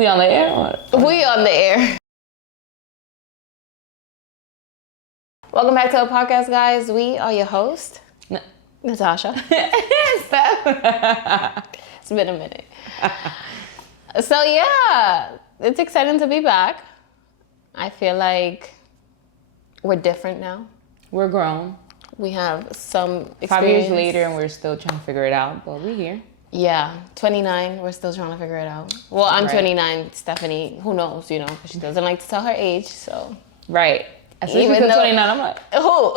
We on the air? We on the air. Welcome back to our podcast, guys. We are your host, Natasha. It's been a minute. So yeah, it's exciting to be back. I feel like we're different now. We're grown. We have some experience. 5 years later and we're still trying to figure it out, but we're here. Yeah, 29, we're still trying to figure it out. Well, I'm 29, Stephany, who knows, because she doesn't like to tell her age, so. Right. As soon as you 29, I'm like, who?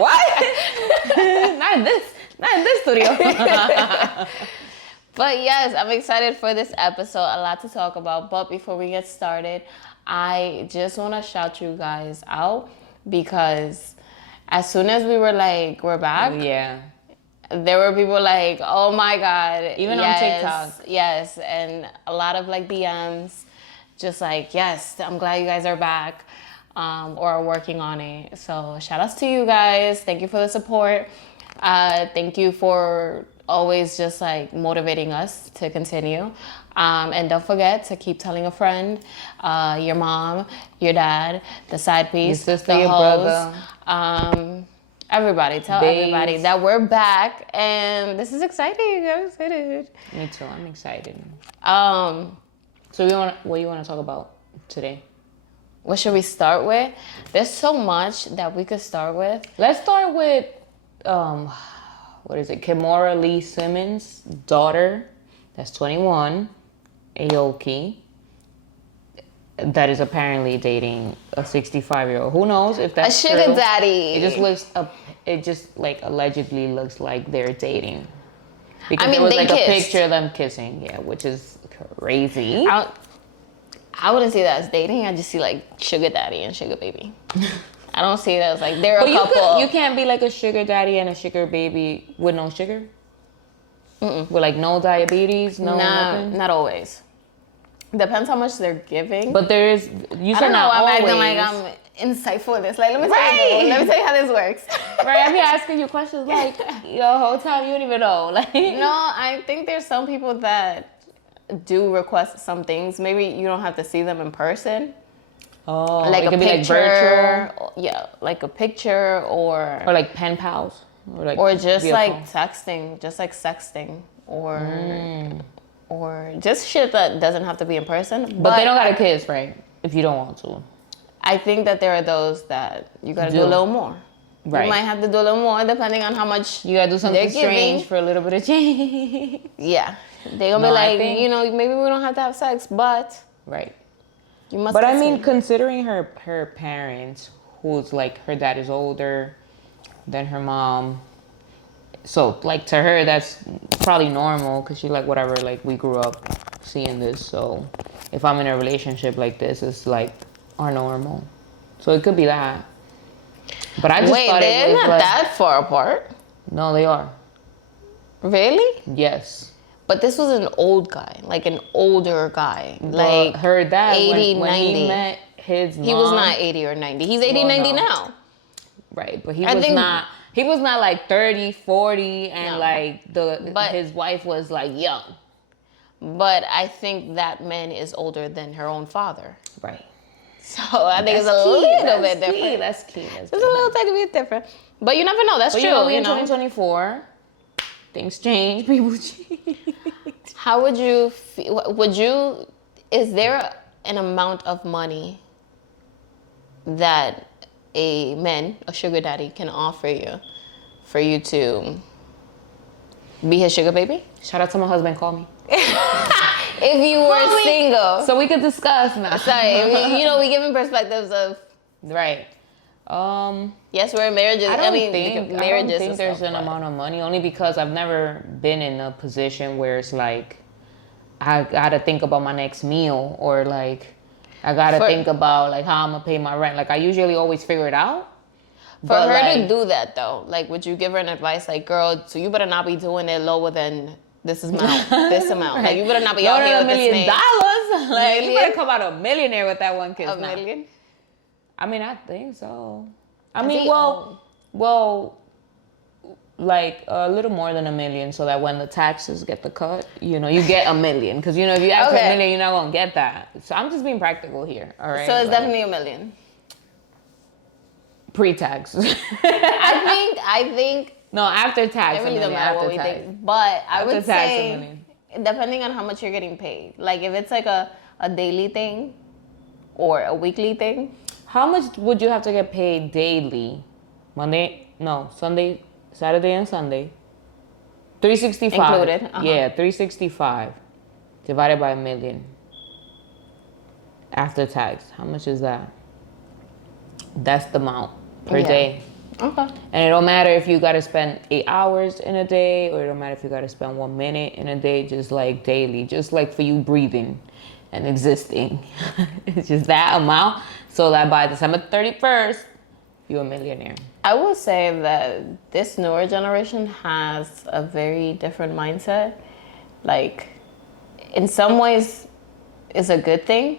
what? not in this studio. But yes, I'm excited for this episode. A lot to talk about. But before we get started, I just want to shout you guys out because as soon as we were like, we're back. Yeah. There were people like, oh my God. Even on TikTok. Yes. And a lot of like DMs just like, yes, I'm glad you guys are back or are working on it. So shout outs to you guys. Thank you for the support. Thank you for always just like motivating us to continue. And don't forget to keep telling a friend, your mom, your dad, the side piece, your sister, the your host, brother. Everybody, tell everybody that we're back and this is exciting. I'm excited. Me too, I'm excited. So what do you want to talk about today? What should we start with? There's so much that we could start with. Let's start with, what is it? Kimora Lee Simmons' daughter, that's 21, Aoki, that is apparently dating a 65-year-old. Who knows if that's a sugar true. daddy. It just like allegedly looks like they're dating. Because I mean, there was they like kissed. a picture of them kissing, yeah, which is crazy. I wouldn't see that as dating. I just see like sugar daddy and sugar baby. I don't see that as like they're a couple. You can't be like a sugar daddy and a sugar baby with no sugar? Mm-mm. With like no diabetes, nothing? Not always. Depends how much they're giving. But there is, you said not I'm always. acting like I'm insightful in this. Like, let me tell you how this works. Right, I be asking you questions like, the whole time you don't even know. Like, no, I think there's some people that do request some things. Maybe you don't have to see them in person. Oh, like it could picture, be like virtual. Yeah, like a picture or like pen pals. Or just like texting, just like sexting or just shit that doesn't have to be in person. But they don't gotta kiss, right? If you don't want to. I think that there are those that you gotta do a little more. Right. You might have to do a little more depending on how much you gotta do something strange for a little bit of change. Yeah. They're gonna be like, maybe we don't have to have sex, but right. You must. But I mean, considering her parents, who's like her dad is older than her mom, so like to her that's probably normal because she's like whatever. Like we grew up seeing this, so if I'm in a relationship like this, it's like our normal. So it could be that. But I just thought they're not that far apart. No, they are. Really? Yes. But this was an old guy, like an older guy. Like her dad, 80, when 90. he met his mom. He was not 80 or 90. He's 80, 90 now. Right, but he was not like 30, 40 and like his wife was like young. But I think that man is older than her own father. Right. So I think it's a little bit different. That's key. It's a little titty bit different. But you never know. That's true. In 2024, things change. People change. How would you feel? Is there an amount of money that a sugar daddy can offer you for you to be his sugar baby? Shout out to my husband, call me. If you were single. So we could discuss now. Sorry, we giving perspectives of. Right. Yes, we're in marriages. I don't think there's an amount of money, only because I've never been in a position where it's like I gotta think about my next meal or like I gotta think about like how I'm gonna pay my rent. Like I usually always figure it out. For her to do that though, like would you give her an advice like, girl, so you better not be doing it lower than this amount. Right. Like you better not be out here with $1 million. Like you better come out a millionaire with that one kiss. $1 million? I mean, I think so. I mean, well, like a little more than $1 million, so that when the taxes get the cut, you get $1 million. Because if you ask for $1 million, you're not gonna get that. So I'm just being practical here. All right. So it's definitely $1 million. Pre-tax. I think. No, after tax. It really doesn't matter what we think. But I would say, $1 million. Depending on how much you're getting paid. Like if it's like a daily thing or a weekly thing. How much would you have to get paid daily? Sunday, Saturday and Sunday. 365. Included. Yeah, 365 divided by $1 million. After tax, how much is that? That's the amount per day. Okay. And it don't matter if you got to spend 8 hours in a day, or it don't matter if you got to spend 1 minute in a day, just like daily, just like for you breathing and existing. It's just that amount, so that by December 31st, you're a millionaire. I will say that this newer generation has a very different mindset. Like, in some ways, it's a good thing.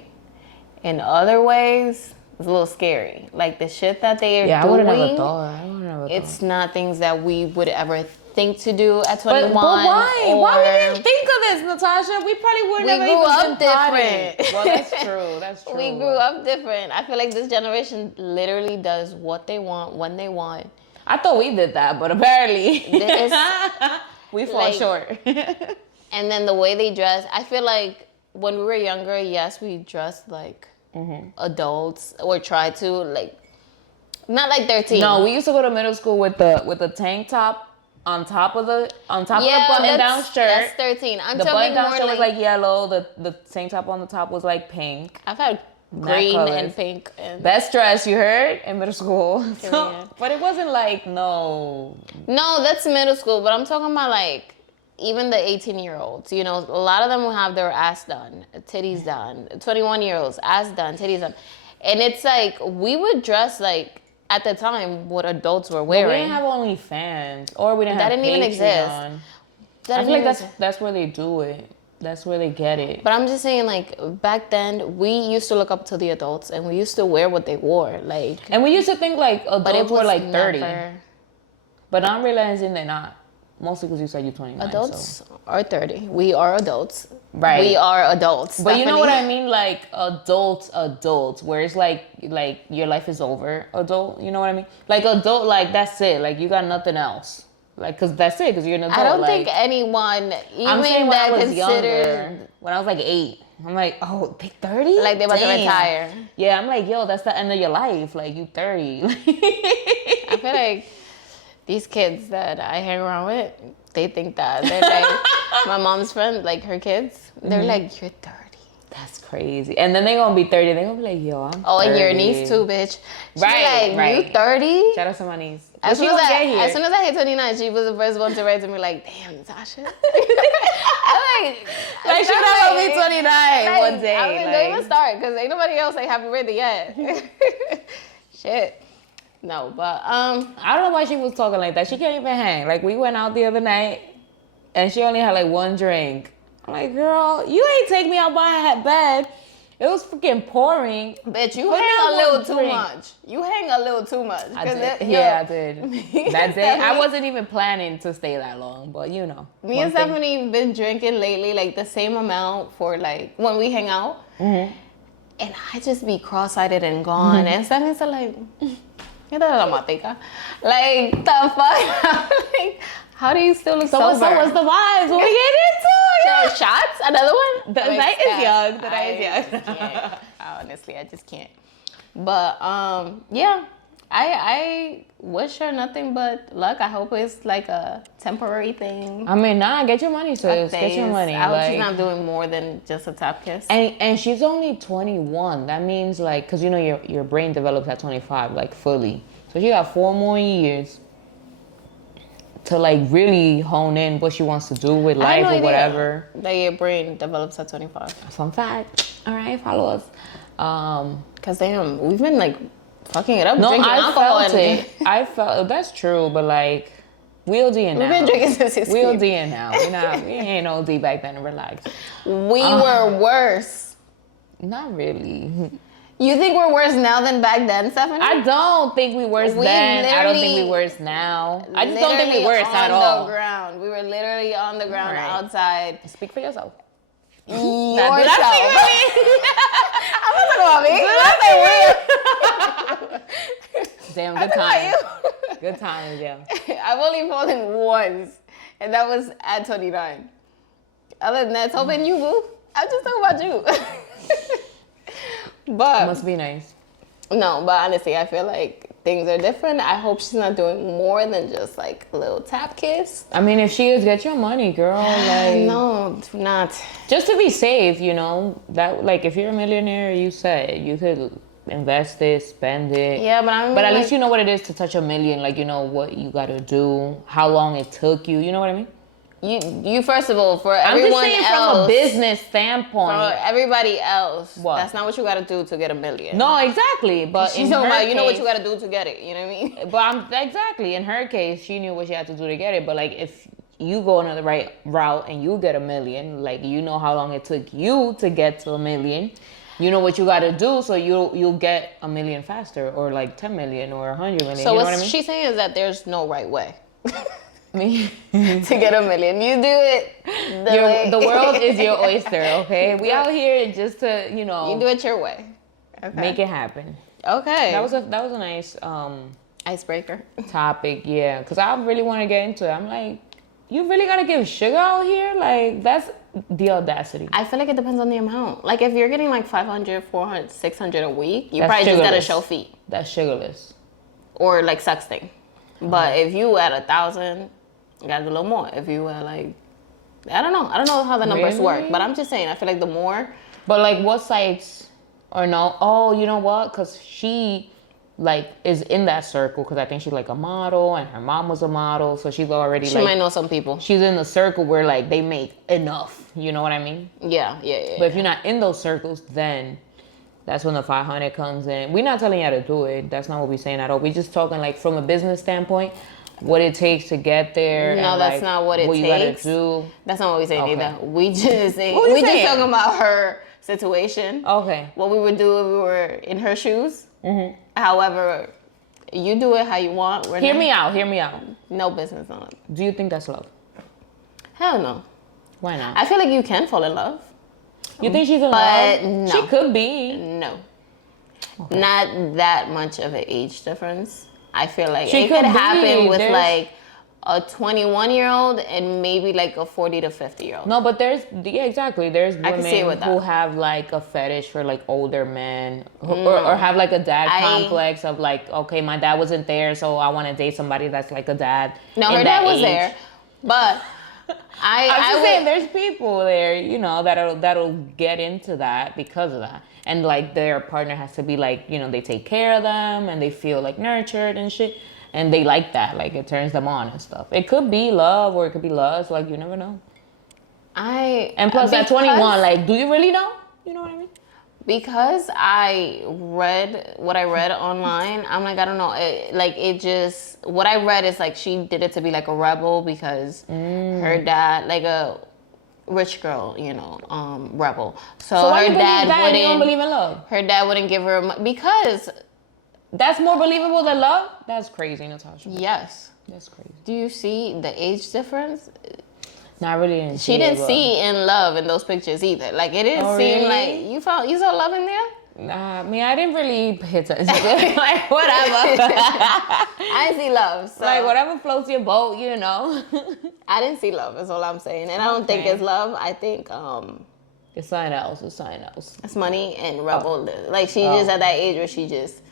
In other ways, it's a little scary. Like, the shit that they are doing. I would have never thought. It's not things that we would ever think to do at 21. But why? Why we didn't think of this, Natasha? We probably would never even up different. different. Well, that's true. That's true. We grew up different. I feel like this generation literally does what they want when they want. I thought we did that, but apparently we fall short. And then the way they dress, I feel like when we were younger, yes, we dressed like adults, or tried to, like, not like 13. No, we used to go to middle school with the tank top on top of the button down shirt. That's 13. The button down shirt was like yellow. The tank top on the top was like pink. I've had green and pink. And best dress, you heard, in middle school. So, but it wasn't like No, that's middle school. But I'm talking about like even the 18-year-olds. A lot of them will have their ass done, titties done. 21-year-olds, ass done, titties done. And it's like we would dress like, at the time, what adults were wearing. But we didn't have OnlyFans, or we didn't have Patreon. That didn't even exist. I feel like that's where they do it. That's where they get it. But I'm just saying, like, back then, we used to look up to the adults, and we used to wear what they wore. Like, and we used to think, like, adults were, like, 30. Never... But I'm realizing they're not. Mostly because you said you're 29. Adults are 30. We are adults. Right. We are adults. But you know what I mean? Like, adults, where it's like your life is over, adult. You know what I mean? Like, adult, like, that's it. Like, you got nothing else. Like, because that's it, because you're an adult. I don't think anyone, even that considered... Younger, when I was like 8, I'm like, oh, they 30? Like, they about to retire. Yeah, I'm like, yo, that's the end of your life. Like, you 30. I feel like these kids that I hang around with, they think that. They're like, my mom's friend, like her kids, they're like, you're 30. That's crazy. And then they're going to be 30. They're going to be like, yo, I'm 30. Oh, and your niece too, bitch. She's like, you 30? Shout out to my niece. As soon as I hit 29, she was the first one to write to me like, damn, Natasha. I'm like she's not going to be 29 one day. I mean, don't even start, because ain't nobody else like happy birthday yet. Shit. No, but I don't know why she was talking like that. She can't even hang. Like, we went out the other night, and she only had like one drink. I'm like, girl, you ain't take me out by bed. It was freaking pouring. Bitch, you hang a little too much. You hang a little too much. I did. That day, I wasn't even planning to stay that long, but Me and Stephany have been drinking lately, like the same amount for like when we hang out. And I just be cross-eyed and gone. And Stephanie's like, like, the fuck? Like, how do you still look sober? So what's the vibes? What we get into? Shots? Another one? The night is young. The night is young. Honestly, I just can't. But, yeah. I wish her nothing but luck. I hope it's like a temporary thing. I mean, get your money, sis. Get your money. I hope she's not doing more than just a tap kiss. And she's only 21. That means, like, because, your brain develops at 25, like, fully. So she got 4 more years to, like, really hone in what she wants to do with life or whatever. That your brain develops at 25. Fun fact. All right, follow us. Because, damn, we've been, like, fucking it up. No, drinking alcohol. I felt that's true, but like we ODing now. We've been drinking since 16. We ODing now. We ain't OD back then. Relax. We were worse. Not really. You think we're worse now than back then, Stephany? I don't think we worse then. I don't think we worse now. I just don't think we worse at all. On the ground. We were literally on the ground outside. Speak for yourself. Yourself. I'm not talking about me. Damn, good times. Good times, yeah. I've only fallen once, and that was at 29. Other than that, it's hoping you, boo. I'm just talking about you. But must be nice. No, but honestly, I feel like things are different. I hope she's not doing more than just like a little tap kiss. I mean, if she is, get your money, girl. Like, no, not. Just to be safe, you know. That like, if you're a millionaire, you said you could invest it, spend it. Yeah, but at least you know what it is to touch $1 million. Like, you know what you gotta do, how long it took you. You know what I mean? You first of all, for everyone I'm just saying else, from a business standpoint. For everybody else, what? That's not what you gotta do to get $1 million. No, exactly. But she's talking about, you know what you gotta do to get it. You know what I mean? But exactly, in her case, she knew what she had to do to get it. But like, if you go on the right route and you get $1 million, like, you know how long it took you to get to $1 million. You know what you gotta do, so you'll get $1 million faster, or like 10 million, or 100 million. So you know what I mean? she's saying is that there's no right way. Me to get $1 million. You do it. The world is your oyster, okay? We out here just to, you know. You do it your way. Okay. Make it happen. Okay. That was a nice icebreaker topic, yeah. Because I really want to get into it. I'm like, you really gotta give sugar out here? Like, that's the audacity. I feel like it depends on the amount. Like, if you're getting like 500, 400, 600 a week, you that's probably sugarless. Just gotta show feet. That's sugarless. Or like sexting. But if you at 1,000, you gotta do a little more. If you at like, I don't know how the numbers work, but I'm just saying, I feel like the more. But like, what sites or no? Oh, you know what? Because she like is in that circle, because I think she's like a model and her mom was a model, so she's already she might know some people. She's in the circle where like they make enough. You know what I mean? Yeah. But if you're not in those circles, then that's when the 500 comes in. We're not telling you how to do it. That's not what we're saying at all. We're just talking like from a business standpoint, what it takes to get there. No, and, that's like, not what it takes. You gotta do. That's not what we're saying either. We just just talking about her situation. Okay. What we would do if we were in her shoes. Mm-hmm. However, you do it how you want. Hear me out. No business on it. Do you think that's love? Hell no. Why not? I feel like you can fall in love. You think she's in love? No. She could be. No. Okay. Not that much of an age difference. I feel like it could happen with like a 21-year-old and maybe like a 40 to 50-year-old. No, but exactly. There's women who have like a fetish for like older men, or have like a dad complex of like, okay, my dad wasn't there, so I want to date somebody that's like a dad. No, her dad was there, but I'm just saying there's people there, you know, that'll get into that because of that. And like their partner has to be like, you know, they take care of them and they feel like nurtured and shit. And they like that, like it turns them on and stuff. It could be love or it could be lust, like you never know. And plus at 21, like, do you really know? You know what I mean? Because I read what I read online, I'm like, I don't know. What I read is like she did it to be like a rebel because her dad, like a rich girl, you know, rebel. So why her dad wouldn't. You don't believe in love? Her dad wouldn't give her because. That's more believable than love? That's crazy, Natasha. Yes. That's crazy. Do you see the age difference? No, I really didn't see She didn't see in love in those pictures either. Like, it didn't seem like... You saw love in there? Nah, I mean, I didn't really pay attention. Like, whatever. I didn't see love. So. Like, whatever floats your boat, you know. I didn't see love, is all I'm saying. And I don't think it's love. I think... It's something else. It's money and rebel. Like, she just at that age where she just...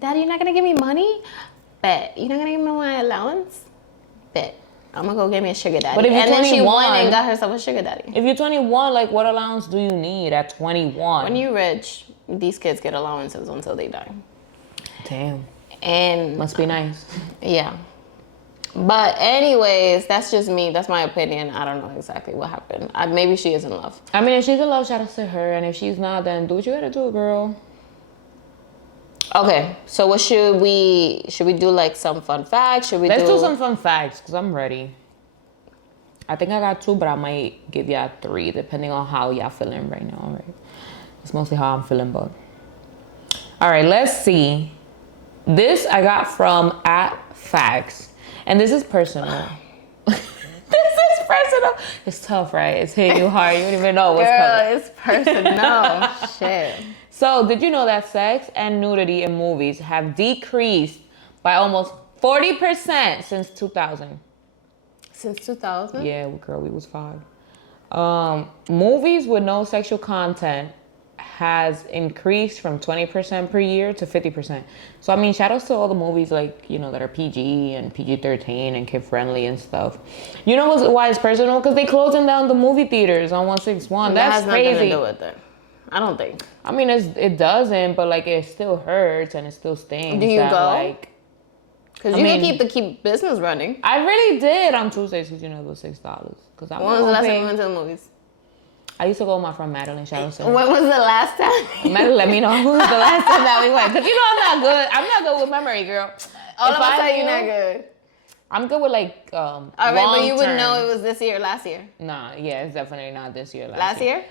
Daddy, you're not going to give me money? Bet. You're not going to give me my allowance? Bet. I'm going to go get me a sugar daddy. But if you're 21, then she went and got herself a sugar daddy. If you're 21, like, what allowance do you need at 21? When you're rich, these kids get allowances until they die. Damn. And... Must be nice. Yeah. But anyways, that's just me. That's my opinion. I don't know exactly what happened. Maybe she is in love. I mean, if she's in love, shout out to her. And if she's not, then do what you got to do, girl. Okay, so what should we do? Like some fun facts? Let's do some fun facts because I'm ready. I think I got 2, but I might give y'all 3 depending on how y'all feeling right now. Right? It's mostly how I'm feeling, but All right, let's see. This I got from @facts, and this is personal. This is personal. It's tough, right? It's hitting you hard. You don't even know what's coming. Girl, it's personal. Shit. So, did you know that sex and nudity in movies have decreased by almost 40% since 2000? Since 2000? Yeah, girl, we was 5. Movies with no sexual content has increased from 20% per year to 50%. So I mean, shout outs to all the movies like, you know, that are PG and PG-13 and kid friendly and stuff. You know why it's personal? Because they closing down the movie theaters on 161. That That's has crazy. nothing to do with it. I don't think. I mean, it doesn't, but like it still hurts and it still stings. Do you that, go? Like, Because you can keep business running. I really did on Tuesdays because, you know, it was $6. Because When was the last time you went to the movies? I used to go with my friend Madeline. Shout out to her. When was the last time? Madeline, let me know when was the last time that we went. Because you know I'm not good. I'm not good with memory, girl. All of a sudden you're not good. I'm good with like all right, but you would know it was this year or last year. Nah, yeah, it's definitely not this year. Last year?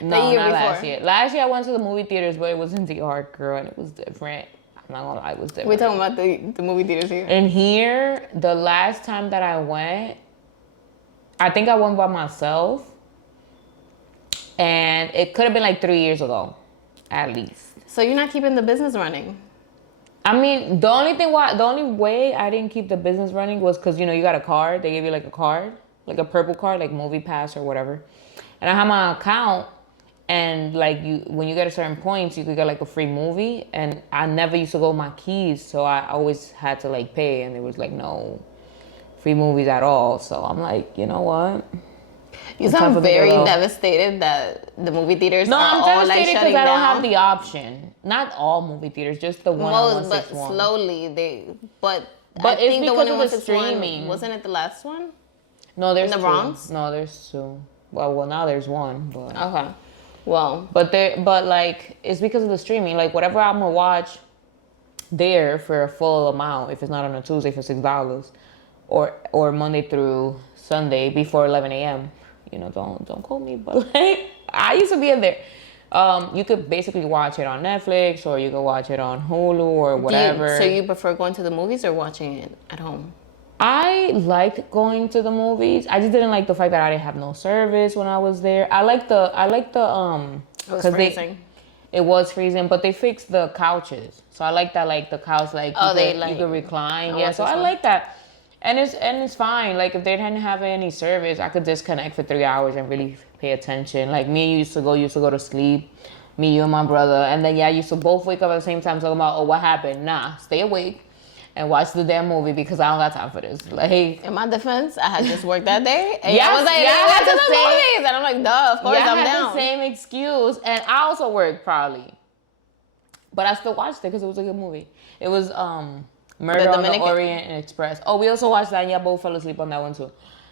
No, year not before. last year. Last year I went to the movie theaters, but it was in DR, girl, and it was different. I'm not gonna lie, it was different. We're talking about the movie theaters here. And here, the last time that I went, I think I went by myself. And it could have been like 3 years ago, at least. So you're not keeping the business running? I mean, the only way I didn't keep the business running was because, you know, you got a card. They gave you like a card, like a purple card, like Movie Pass or whatever. And I had my account, and like when you get a certain points, you could get like a free movie. And I never used to go with my keys, so I always had to like pay, and there was like no free movies at all. So I'm like, you know what? You sound very devastated that the movie theaters are all like shutting down. No, I'm devastated because I don't have the option. Not all movie theaters, just the one on 161. But slowly but I think the one in 161, wasn't it the last one? No, there's in the Bronx? No, there's 2. Well, now there's 1. But okay. Well, but like it's because of the streaming. Like whatever I'm gonna watch there for a full amount, if it's not on a Tuesday for $6, or Monday through Sunday before 11 a.m. You know, don't quote me, but like I used to be in there. You could basically watch it on Netflix, or you could watch it on Hulu or whatever. So you prefer going to the movies or watching it at home? I liked going to the movies. I just didn't like the fact that I didn't have no service when I was there. I like the It was freezing. It was freezing, but they fixed the couches, so I like that. Like the couch, like you could recline. Yeah, so I like that. And it's fine. Like if they didn't have any service, I could disconnect for 3 hours and really pay attention. Like me and you used to go to sleep. Me, you, and my brother, and then used to both wake up at the same time talking about, oh, what happened? Nah, stay awake and watch the damn movie because I don't got time for this. Like in my defense, I had just worked that day, and I was like, I went to the movies, and I'm like, duh, of course I'm down. had the same excuse, and I also worked probably, but I still watched it because it was a good movie. It was Murder on the Orient Express. Oh, we also watched that, and y'all both fell asleep on that one too.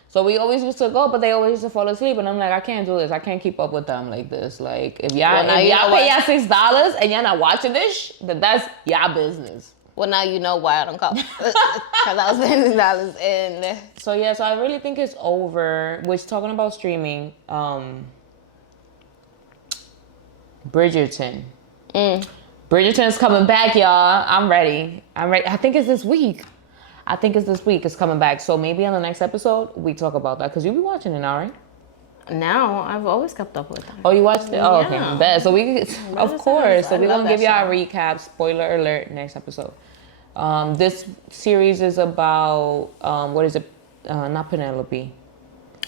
So we always used to go, but they always used to fall asleep, and I'm like, I can't do this. I can't keep up with them like this. Like if y'all pay y'all $6 and y'all not watching this, then that's y'all business. Well, now you know why I don't call, because I was paying $6 and. So yeah, so I really think it's over. Which talking about streaming, Bridgerton. Bridgerton is coming back, y'all. I'm ready. I think it's this week. It's coming back. So maybe on the next episode, we talk about that. Because you be watching it now, right? Now, I've always kept up with them. Oh, you watched it? Oh, okay. Yeah. Bet. So of course. So we're going to give you our recap. Spoiler alert, next episode. This series is about, what is it? Not Penelope.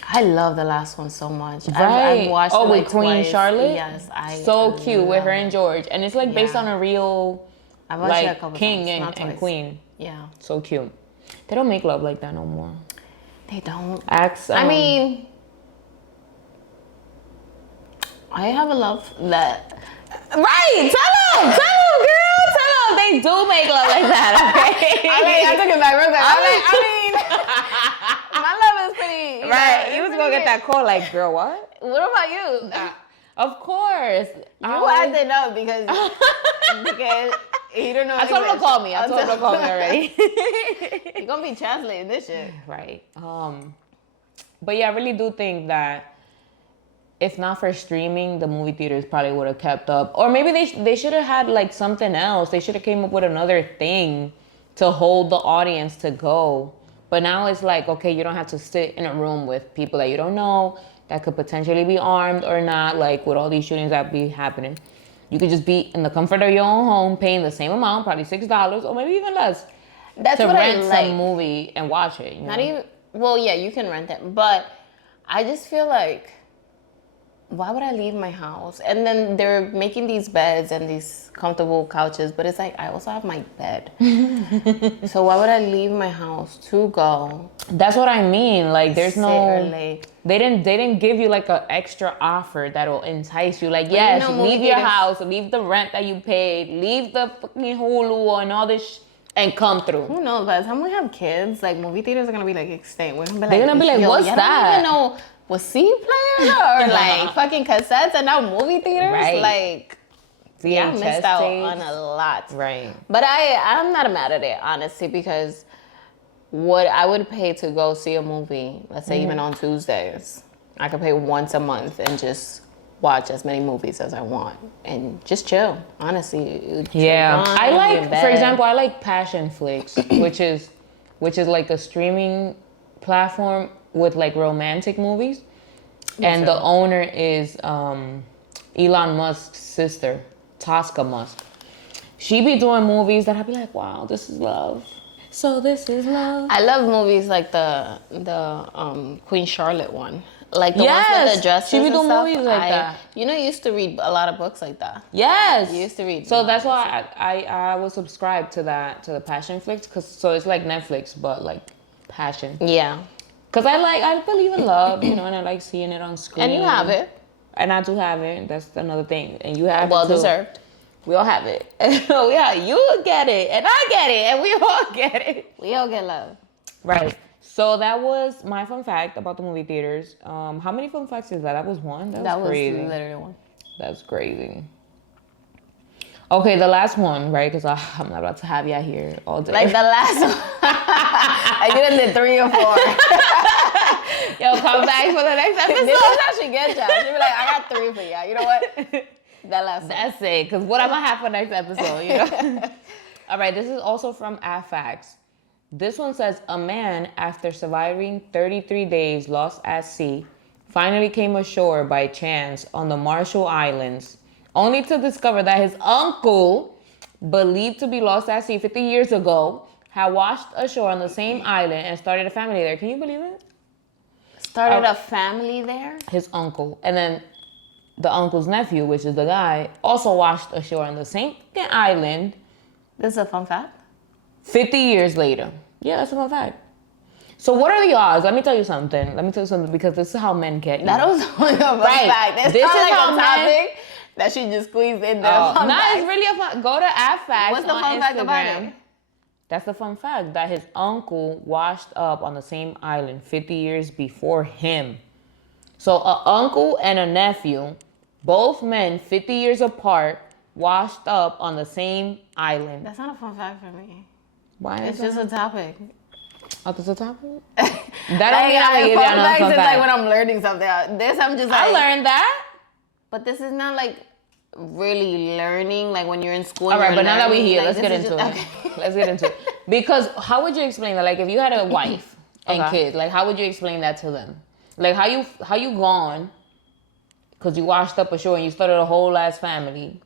I love the last one so much. Right. I've watched it with Queen twice. Charlotte? Yes. So cute with her and George. And it's like based on a real I've watched it a couple king times, and queen. Yeah. So cute. They don't make love like that no more. They don't. I mean, I have a love that. Right. Tell them, girl. Tell them they do make love like that. Okay. I took it back real quick. My love is pretty. Right. You was gonna get that call like, girl, what? What about you? Of course. You had to know because you don't know. I told him to call me. Already. You're gonna be translating this shit. Right. But yeah, I really do think that if not for streaming, the movie theaters probably would have kept up. Or maybe they should have had like something else. They should have came up with another thing to hold the audience to go. But now it's like, okay, you don't have to sit in a room with people that you don't know, that could potentially be armed or not, like with all these shootings that be happening. You could just be in the comfort of your own home, paying the same amount, probably $6 or maybe even less, That's to what rent I like. some movie and watch it. Not even, well, yeah, you can rent it, but I just feel like, why would I leave my house? And then they're making these beds and these comfortable couches, but it's like, I also have my bed. So why would I leave my house to go? That's what I mean. Like, there's no, lay. they didn't give you like an extra offer that'll entice you. Like, yes, leave your house, leave the rent that you paid, leave the fucking Hulu and all this and come through. Who knows? By the time we have kids, like movie theaters are gonna be like extinct. We're gonna be like, They're gonna be like, what's y'all that? don't even know what CD players or like fucking cassettes and now movie theaters. Right. Like, yeah, I VHS missed out tapes. on a lot. Right. But I'm not mad at it, honestly, because what I would pay to go see a movie, let's say even on Tuesdays, I could pay once a month and just watch as many movies as I want and just chill. Honestly, Yeah, I be in like, bed. for example, I like Passion Flix, which is like a streaming platform with like romantic movies, and the owner is Elon Musk's sister, Tosca Musk. She be doing movies that I be like, wow, this is love. So this is love. I love movies like the Queen Charlotte one. Like the ones with the dresses she be and doing stuff. movies like that. You know, I used to read a lot of books like that. Yes. You used to read. So that's why I was subscribed to the Passion Flix, so it's like Netflix but like Passion. Yeah. Cause I believe in love, and I like seeing it on screen. And you have it. And I do have it. That's another thing. And you have Well it too. deserved. We all have it. Yeah, you get it, and I get it, and we all get it. We all get love. Right. So that was my fun fact about the movie theaters. How many fun facts is that? That was one? That was crazy. Literally one. That's crazy. Okay, the last one, right? Because I'm not about to have you out here all day. Like the last one. I did 3 or 4. Yo, come back for the next episode. This is how she gets y'all. She be like, I got 3 for y'all. You know what? That last one. That's it. Because what I'm going to have for next episode, All right, this is also from AFAX. This one says, a man, after surviving 33 days lost at sea, finally came ashore by chance on the Marshall Islands, only to discover that his uncle, believed to be lost at sea 50 years ago, had washed ashore on the same island and started a family there. Can you believe it? Started a family there? His uncle. And then the uncle's nephew, which is the guy, also washed ashore on the same island. This is a fun fact? 50 years later. Yeah, that's a fun fact. So what are the odds? Let me tell you something. Because this is how men get you. That was a fun fact. This is like a topic that she just squeezed in there. It's really a fun. Go to AFAX. What's the fun fact about it? That's the fun fact, that his uncle washed up on the same island 50 years before him. So an uncle and a nephew, both men 50 years apart, washed up on the same island. That's not a fun fact for me. Why? It's just a topic. Oh, that's a topic? That fun facts is like when I'm learning something. This I'm just like, I learned that. But this is not like really learning, like when you're in school. All right, but now that we're here, like, let's get into it. Okay. Let's get into it. Because how would you explain that? Like, if you had a wife and kids, like, how would you explain that to them? Like, how you gone, because you washed up ashore and you started a whole ass family.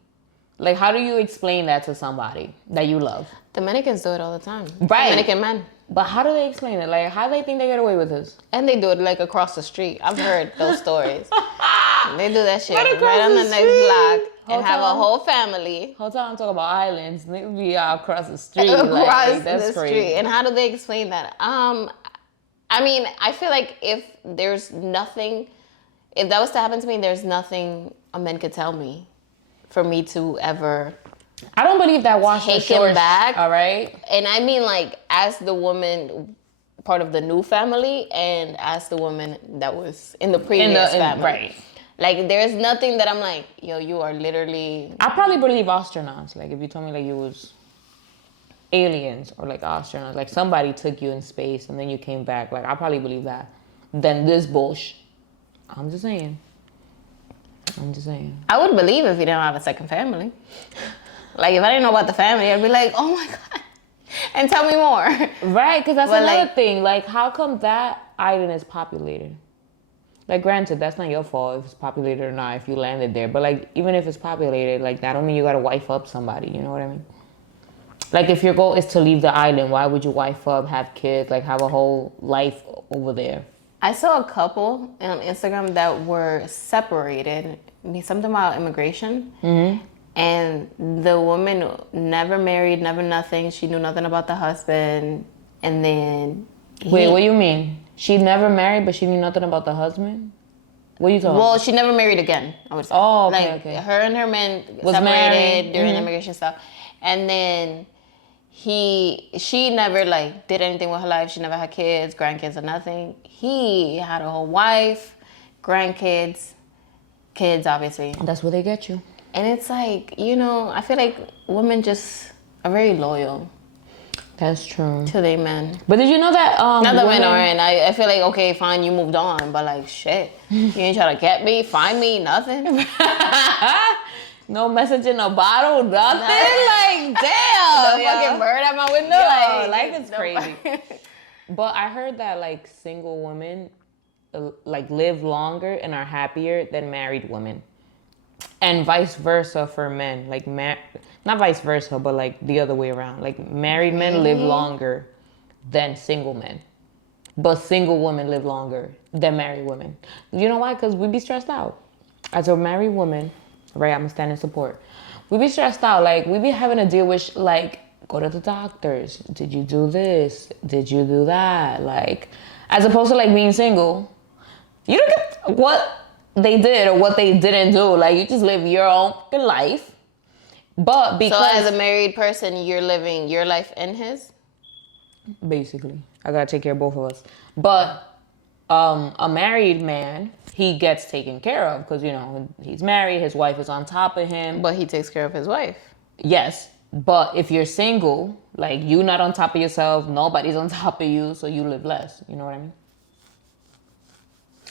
Like, how do you explain that to somebody that you love? Dominicans do it all the time. Right. Dominican men. But how do they explain it? Like, how do they think they get away with this? And they do it like across the street. I've heard those stories. They do that shit Right right on the the next street. block and have a Hotel. whole family. Whole time I'm talking about islands, niggas be out across the street. Across like, that's the crazy. street. And how do they explain that? I mean, I feel like if there's nothing, if that was to happen to me, there's nothing a man could tell me for me to ever I don't believe that washed take ashore him back. All right. And I mean, like, as the woman, part of the new family, and as the woman that was in the previous family. Right. Like, there's nothing that I'm like, yo, you are literally... I probably believe astronauts. Like, if you told me, like, you was aliens or, like, astronauts. Like, somebody took you in space and then you came back. Like, I probably believe that. Then this bullshit. I'm just saying. I'm just saying. I would believe if you didn't have a second family. Like, if I didn't know about the family, I'd be like, oh my God. And tell me more. Right, because that's But, another like- thing. Like, how come that island is populated? Like, granted, that's not your fault if it's populated or not, if you landed there. But, like, even if it's populated, like, that don't mean you gotta wife up somebody. You know what I mean? Like, if your goal is to leave the island, why would you wife up, have kids, like, have a whole life over there? I saw a couple on Instagram that were separated. Something about immigration. Mm-hmm. And the woman never married, never nothing. She knew nothing about the husband. And then... Wait, what do you mean? She never married, but she knew nothing about the husband? What are you talking Well, she never married again, I would say. Oh, okay, like, okay. her and her man Was separated married. during Mhm. immigration stuff. And then she never, like, did anything with her life. She never had kids, grandkids, or nothing. He had a whole wife, grandkids, kids, obviously. That's where they get you. And it's like, you know, I feel like women just are very loyal That's true. to their men. But did you know that Not that men women- aren't. I feel like, okay, fine, you moved on. But, like, shit. You ain't try to get me, find me, nothing. No message in a bottle, nothing? Like, damn. No yo. fucking bird at my window. Yo, like, life is no- crazy. But I heard that, like, single women, like, live longer and are happier than married women. And vice versa for men. Like, not vice versa, but, like, the other way around. Like, married men live longer than single men. But single women live longer than married women. You know why? Because we be stressed out. As a married woman, right, I'm going to stand in support. We be stressed out. Like, we be having to deal with, like, go to the doctors. Did you do this? Did you do that? Like, as opposed to, like, being single, you don't get what they did or what they didn't do. Like, you just live your own fucking life. But because... So as a married person, you're living your life in his? Basically. I gotta take care of both of us. But a married man, he gets taken care of because, you know, he's married, his wife is on top of him. But he takes care of his wife. Yes, but if you're single, like, you're not on top of yourself, nobody's on top of you, so you live less. You know what I mean?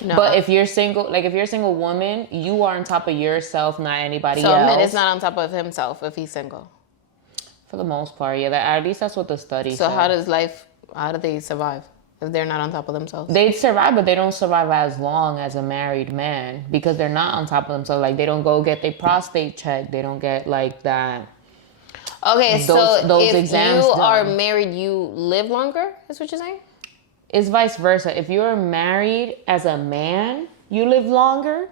No. But if you're single, like, if you're a single woman, you are on top of yourself, not anybody So a else. man is not on top of himself if he's single. For the most part, yeah. At least that's what the study So said. how do they survive if they're not on top of themselves? They survive, but they don't survive as long as a married man because they're not on top of themselves. Like, they don't go get their prostate checked. They don't get, like, that. Okay, so those if exams you are done. married, you live longer? Is what you're saying? It's vice versa. If you're married as a man, you live longer.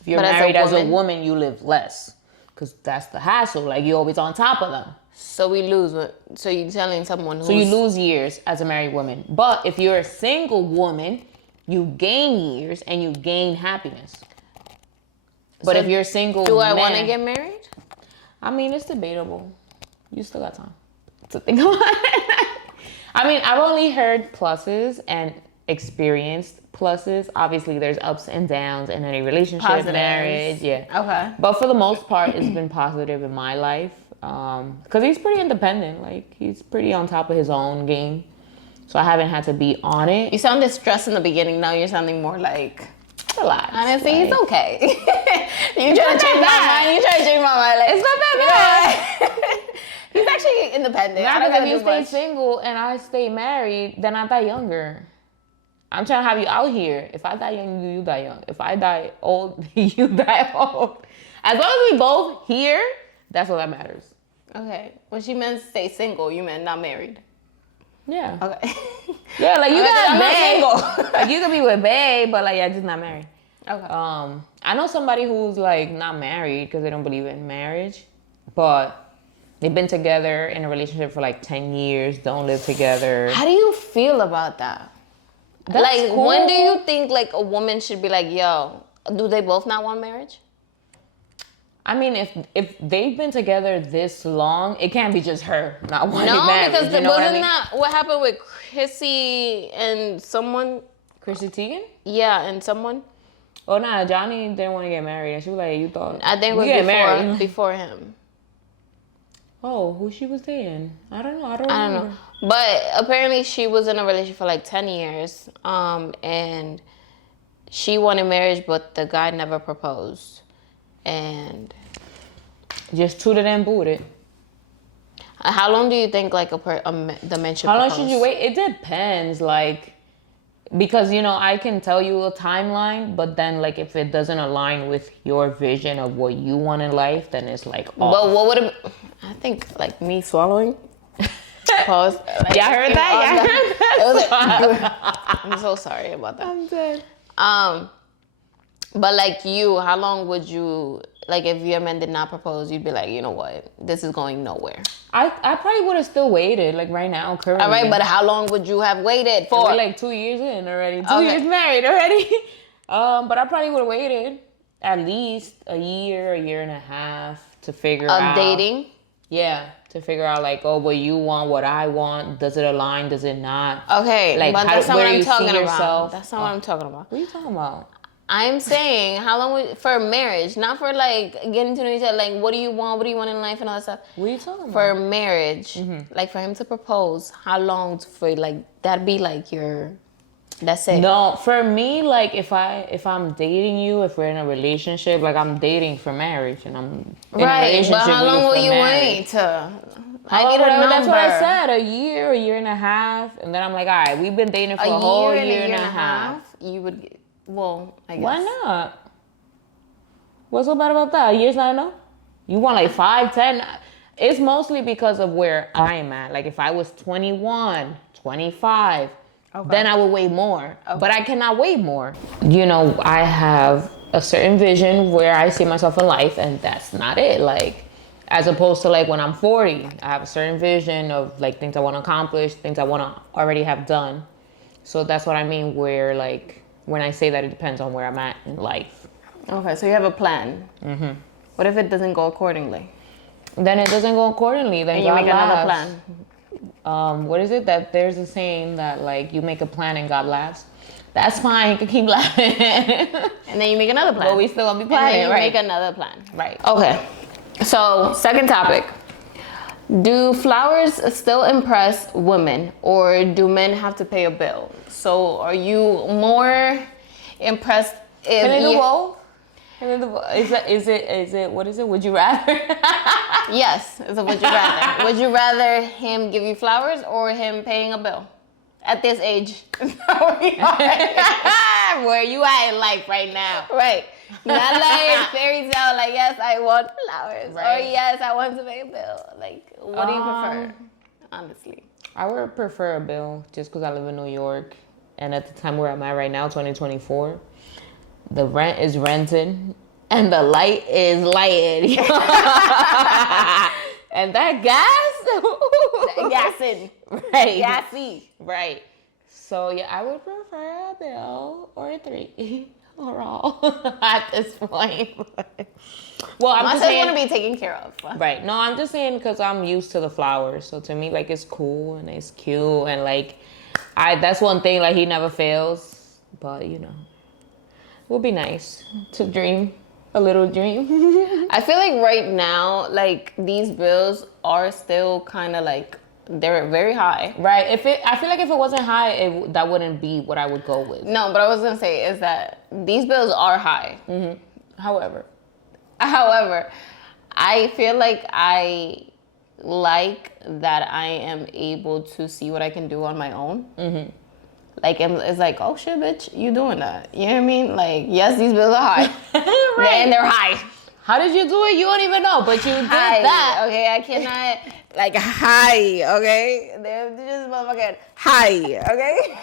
If you're But as a married as a woman? woman, you live less. Because that's the hassle. Like, you're always on top of them. So we lose. So you're telling someone who's... So you lose years as a married woman. But if you're a single woman, you gain years and you gain happiness. But So if you're single, Do I man, want to get married? I mean, it's debatable. You still got time to think about it. I mean, I've only heard pluses and experienced pluses. Obviously, there's ups and downs in any relationship, Positives. marriage, yeah. Okay. But for the most part, it's been positive in my life. Because he's pretty independent. Like, he's pretty on top of his own game. So I haven't had to be on it. You sounded stressed in the beginning. Now you're sounding more like... Relax. Honestly, like, it's okay. You trying to change my mind. You trying to change my mind. Like, It's not that bad. He's actually independent. I Not don't because gotta if you do stay much. single and I stay married, then I die younger. I'm trying to have you out here. If I die young, you die young. If I die old, you die old. As long as we both here, that's all that matters. Okay. When she meant stay single, you meant not married. Yeah. Okay. Yeah, like you Okay, got I'm not bae. single. Like you could be with bae, but like yeah, just not married. Okay. I know somebody who's like not married because they don't believe in marriage, but they've been together in a relationship for like 10 years, don't live together. How do you feel about that? That's like, cool. when do you think like a woman should be like, yo, do they both not want marriage? I mean, if they've been together this long, it can't be just her not wanting No, marriage. because you know what I wasn't mean? that what happened with Chrissy and someone? Chrissy Teigen? Yeah, and someone. Oh nah, Johnny didn't want to get married, and she was like, "You thought I think it we was get married?" before him. Oh, who she was dating? I don't know. I don't I don't remember. know. But apparently she was in a relationship for like 10 years. And she wanted marriage, but the guy never proposed, and Just tooted and booted. how long do you think like the man should How long propose? should you wait? It depends, like, because I can tell you a timeline, but then like if it doesn't align with your vision of what you want in life, then it's like off. But what would it? I think like me swallowing. Pause. Like, Y'all heard that? I'm so sorry about that. I'm dead. But like you, how long would you like if your man did not propose? You'd be like, you know what, this is going nowhere. I probably would have still waited, like right now, currently. All right, but how long would you have waited for? We're like 2 years in already. 2 years married already. But I probably would have waited at least a year and a half to figure out. Of dating? Yeah, to figure out like, oh, what you want, what I want. Does it align? Does it not? Okay, like, but that's not where what I'm you see talking about. yourself? That's not what I'm talking about. What are you talking about? I'm saying how long would for marriage, not for like getting to know each other. Like, what do you want? What do you want in life and all that stuff. What are you talking about? For marriage, like for him to propose, how long for like that'd be like your. That's it. No, for me, like if I'm dating you, if we're in a relationship, like I'm dating for marriage, and I'm in a relationship but how with long you will for you marriage. wait to? How I need long a would number. That's what I said. A year and a half, and then I'm like, all right, we've been dating for a whole year and a half. You would. Well, I guess. Why not? What's so bad about that? A year's not enough? You want like 5, 10? It's mostly because of where I'm at. Like if I was 21, 25, then I would wait more. Okay. But I cannot wait more. I have a certain vision where I see myself in life, and that's not it. Like, as opposed to like when I'm 40, I have a certain vision of like things I want to accomplish, things I want to already have done. So that's what I mean where like, when I say that it depends on where I'm at in life. Okay, so you have a plan. Mm-hmm. What if it doesn't go accordingly? Then it doesn't go accordingly. Then and you God make another laughs. plan. What is it that there's a saying that like you make a plan and God laughs? That's fine. You can keep laughing. And then you make another plan. But we still gonna be planning, and then you right? make another plan. Right. Okay. So second topic. Do flowers still impress women, or do men have to pay a bill? So are you more impressed if Can they do both? Is it what is it? Would you rather? Yes, it's a would you rather. Would you rather him give you flowers or him paying a bill? At this age. Where you at in life right now? Right. Not like fairy tale, like yes, I want flowers. Right. Or yes, I want to pay a bill. Like, what do you prefer? Honestly. I would prefer a bill just because I live in New York. And at the time where I'm at right now, 2024, the rent is rented and the light is lighted. And that gas? Gassing. Right. Gassy. Right. So, yeah, I would prefer a bill or a 3 or all at this point. Well, I'm just saying, want to be taken care of. Right. No, I'm just saying because I'm used to the flowers. So to me, like, it's cool and it's cute. And, like, that's one thing, like, he never fails. But, it would be nice to dream a little dream. I feel like right now, like, these bills are still kind of, like, they're very high. Right. I feel like if it wasn't high, that wouldn't be what I would go with. No, but I was going to say is that these bills are high. Mm-hmm. However, I feel like I like that I am able to see what I can do on my own. Mm-hmm. Like, it's like, oh shit, bitch, you doing that. You know what I mean? Like, yes, these bills are high. Right. And they're high. How did you do it? You don't even know, but you did that. Okay, I cannot, like, high, okay? They're just motherfucking high, okay?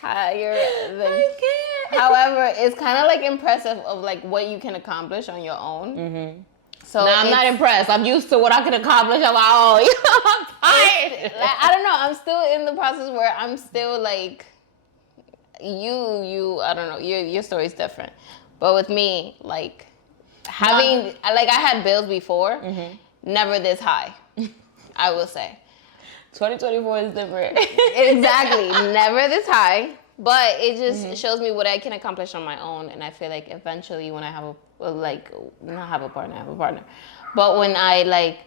Higher than... I can't. However, it's kind of, like, impressive of, like, what you can accomplish on your own. Mm-hmm. So I'm not impressed. I'm used to what I can accomplish on my own. I'm tired. Like, I don't know. I'm still in the process where I'm still, like, I don't know. Your story's different. But with me, like... I had bills before, never this high, I will say. 2024 is different. Exactly, never this high, but it just shows me what I can accomplish on my own, and I feel like eventually when I have not have a partner, but when I, like,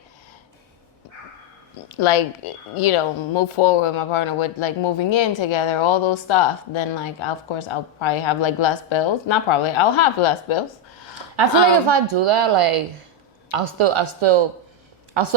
like, you know, move forward with my partner with like moving in together, all those stuff, then like of course I'll probably have like less bills. Not probably, I'll have less bills. I feel like if I do that, like I'll still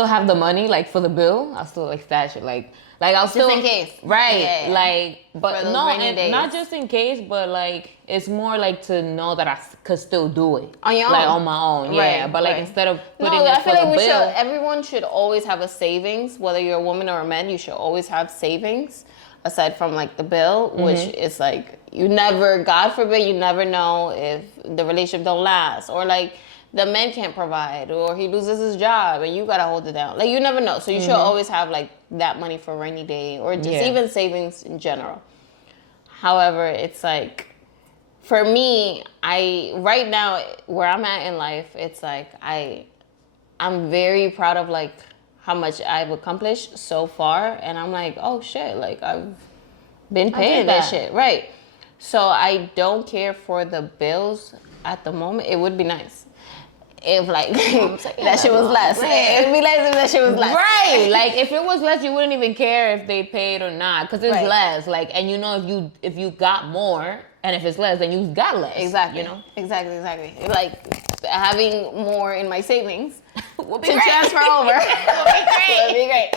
have the money like for the bill. I'll still like stash it, like I'll Just still in case. right, Yeah. like but For those no, rainy and days. not just in case, but like it's more like to know that I could still do it On your like own. on my own, yeah. Right, But like right. instead of No, putting it I for feel the like bill, everyone should always have a savings, whether you're a woman or a man, you should always have savings aside from like the bill, which is like, you never, God forbid, you never know if the relationship don't last, or like the man can't provide, or he loses his job and you gotta hold it down. Like, you never know. So you should always have like that money for rainy day, or just even savings in general. However, it's like, for me, right now where I'm at in life, it's like I'm very proud of like how much I've accomplished so far, and I'm like, oh shit, like I've been paying that shit, right? So I don't care for the bills at the moment. It would be nice if like that shit was less. It'd be nice if that shit was less. right? Like if it was less, you wouldn't even care if they paid or not, because it's less. Like, and you know, if you got more, and if it's less, then you got less. Exactly. You know. Exactly. Like having more in my savings Would be to great. transfer over. Would be great.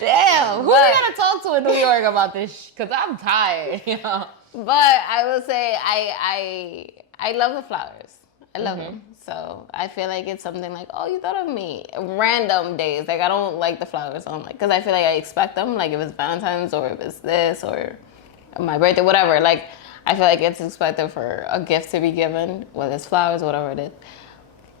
Damn, who we gotta talk to in New York about this? Cause I'm tired, you know. But I will say I love the flowers. I love them. So I feel like it's something like, oh, you thought of me. Random days. Like, I don't like the flowers. So I'm like, because I feel like I expect them. Like, if it's Valentine's or if it's this or my birthday, whatever. Like, I feel like it's expected for a gift to be given, whether it's flowers, whatever it is.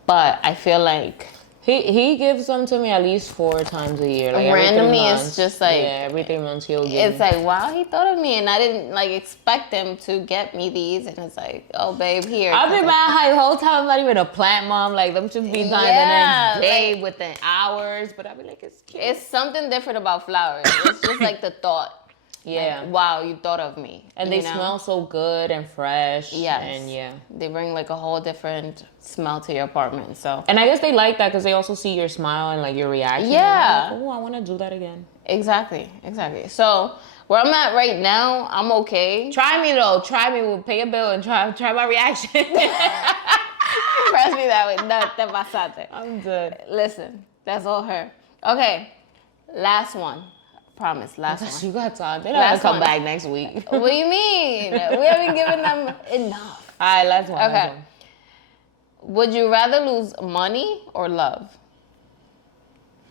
But I feel like He gives them to me at least 4 times a year. Like randomly, every 3 it's months. just like, every 3 months he'll give it's me. like, wow, he thought of me, and I didn't like expect him to get me these, and it's like, oh babe, here. I've been mad how the whole time I'm not even a plant mom. Like them should be done the next day like, within hours. But I be like, it's cute. It's something different about flowers. It's just like the thought. Yeah. Like, wow, you thought of me. And they smell so good and fresh. Yes. And yeah. They bring like a whole different smell to your apartment. So. And I guess they like that because they also see your smile and like your reaction. Yeah. Like, oh, I want to do that again. Exactly. So where I'm at right now, I'm okay. Try me though. Try me. We'll pay a bill and try my reaction. Impress me that way. No, te pasaste. I'm good. Listen, that's all her. Okay. Last one. Promise, last one. You got time. They don't have to come back next week. What do you mean? We haven't given them enough. All right, last one. Okay. Last one. Would you rather lose money or love?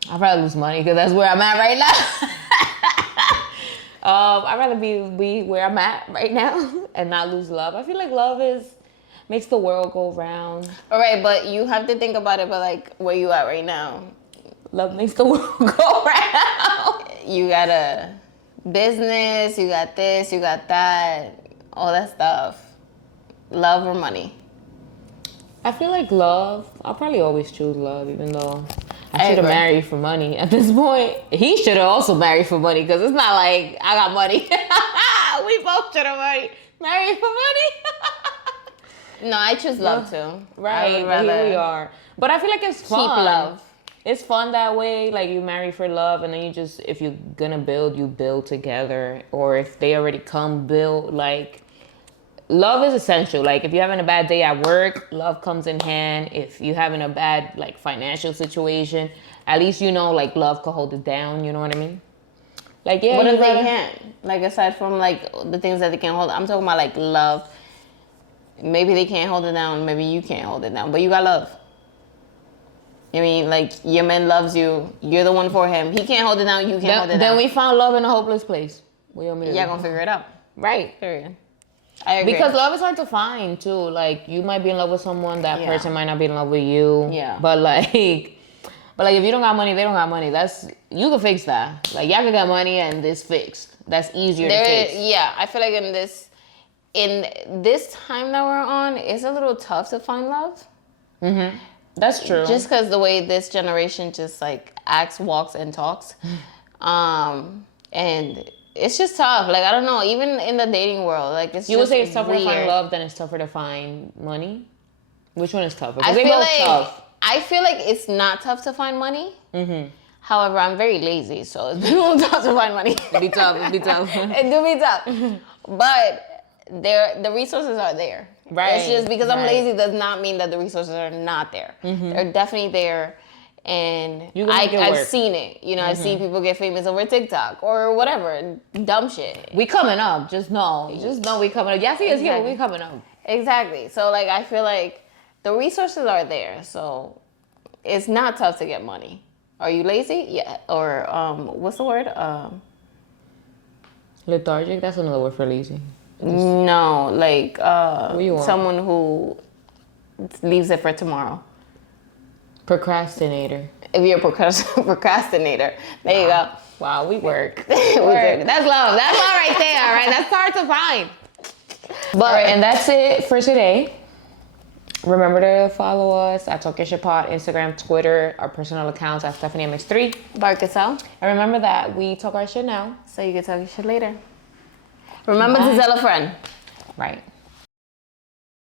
I'd rather lose money because that's where I'm at right now. I'd rather be where I'm at right now and not lose love. I feel like love makes the world go round. All right, but you have to think about it, but like where you at right now. Love makes the world go round. You got a business, you got this, you got that, all that stuff. Love or money? I feel like love. I'll probably always choose love, even though I should have agree. married for money at this point. He should have also married for money because it's not like I got money. We both should have married for money. No, I choose love too. Right, but here we are. But I feel like it's fun. Keep love. It's fun that way. Like you marry for love, and then if you're gonna build, you build together. Or if they already come build, like love is essential. Like if you're having a bad day at work, love comes in hand. If you're having a bad like financial situation, at least you know like love could hold it down. You know what I mean? Like yeah. What if they can't? Like aside from like the things that they can't hold, I'm talking about like love. Maybe they can't hold it down. Maybe you can't hold it down, but you got love. I mean, like, your man loves you. You're the one for him. He can't hold it down. You can't hold it down. Then we found love in a hopeless place. What you want me to do? Y'all gonna figure it out. Right. Period. I agree. Because love is hard to find, too. Like, you might be in love with someone. That person might not be in love with you. Yeah. But, like, if you don't got money, they don't got money. You can fix that. Like, y'all can get money and this fixed. That's easier to fix. Yeah, I feel like in this time that we're on, it's a little tough to find love. Mm-hmm. That's true. Just because the way this generation just like acts, walks, and talks. And it's just tough. Like, I don't know, even in the dating world, like it's You would just say it's tougher weird. to find love than it's tougher to find money? Which one is tougher? I Because they feel both like tough. I feel like it's not tough to find money. Mm-hmm. However, I'm very lazy, so it's been a little tough to find money. It'd be tough. It'd be tough. It do be tough. But the resources are there. Right. It's just because I'm right. lazy does not mean that the resources are not there. They're definitely there. And I've seen it. You know, I've seen people get famous over TikTok or whatever. Dumb shit. We coming up. Just know we coming up. Y'all see us here, we coming up. Exactly. So, like, I feel like the resources are there. So, it's not tough to get money. Are you lazy? Yeah. Or, what's the word? Lethargic? That's another word for lazy. No, like, you someone who leaves it for tomorrow. Procrastinator. If you're a procrastinator, there you go. Wow, we work. That's love. That's love right there, right? That's hard to find. But all right, and that's it for today. Remember to follow us at Talk Your Shit Pod, Instagram, Twitter, our personal accounts at Stephany MX3. Barcasel. And remember that we talk our shit now, so you can talk your shit later. Remember to tell a friend. Right.